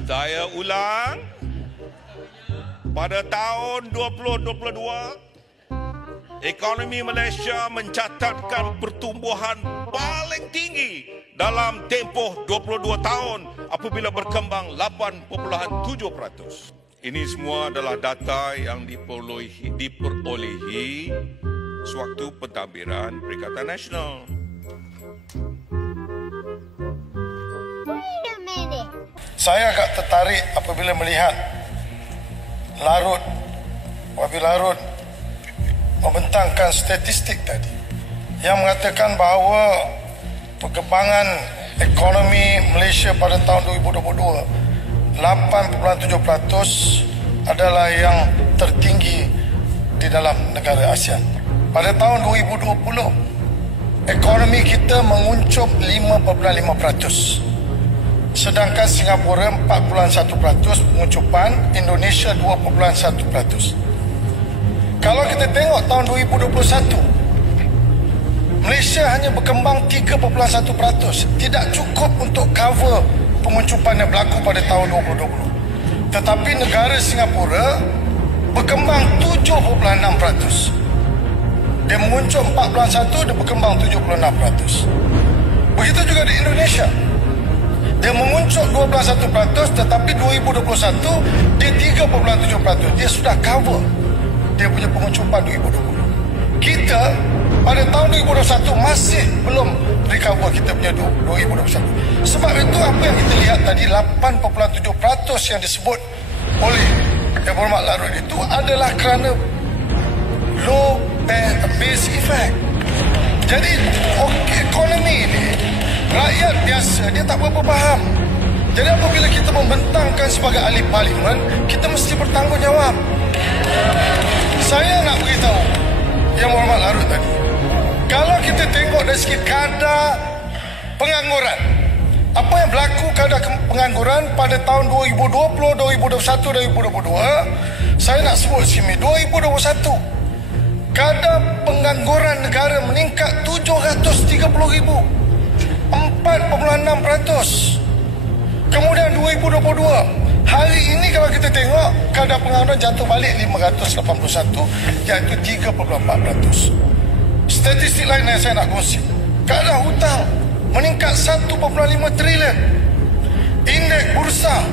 Saya ulang, pada tahun 2022, ekonomi Malaysia mencatatkan pertumbuhan paling tinggi dalam tempoh 22 tahun apabila berkembang 8.7%. Ini semua adalah data yang diperolehi sewaktu pentadbiran Perikatan Nasional. Saya agak tertarik apabila melihat Wabi Larut membentangkan statistik tadi yang mengatakan bahawa perkembangan ekonomi Malaysia pada tahun 2022 8.7% adalah yang tertinggi di dalam negara ASEAN. Pada tahun 2020 ekonomi kita menguncup 5.5%. Sedangkan Singapura 4.1% penguncupan, Indonesia 2.1%. Kalau kita tengok tahun 2021, Malaysia hanya berkembang 3.1%. Tidak cukup untuk cover penguncupan yang berlaku pada tahun 2020. Tetapi negara Singapura berkembang 7.6%. Dia menguncup 4.1%, dia berkembang 76%. Begitu juga di Indonesia. Dia menguncup 12.1%, tetapi 2021 dia 3.7%. Dia sudah cover dia punya penguncupan 2020. Kita pada tahun 2021 masih belum recover kita punya 2021. Sebab itu apa yang kita lihat tadi 8.7% yang disebut oleh Yang Berhormat Larut itu adalah kerana low base effect. Jadi ekonomi ini rakyat biasa dia tak berapa faham. Jadi apabila kita membentangkan sebagai ahli parlimen, kita mesti bertanggungjawab. Saya nak beritahu Yang Berhormat Larut tadi, kalau kita tengok dari segi kadar pengangguran, apa yang berlaku kadar pengangguran pada tahun 2020, 2021, 2022, saya nak sebut sini 2021 kadar pengangguran negara meningkat 730,000, 4.6%. Kemudian 2022, hari ini kalau kita tengok kadar pengangguran jatuh balik 581, iaitu 3.4%. Statistik lain yang saya nak kongsi, kadar hutang meningkat 1.5 trilion. Indeks bursa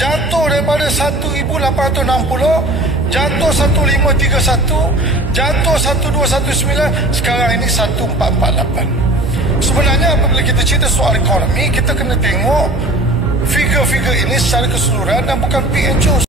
jatuh daripada 1,860, jatuh 1,531, jatuh 1,219, sekarang ini 1,448. Sebenarnya apabila kita cerita soal ekonomi, kita kena tengok figure-figure ini secara keseluruhan dan bukan peak and choose.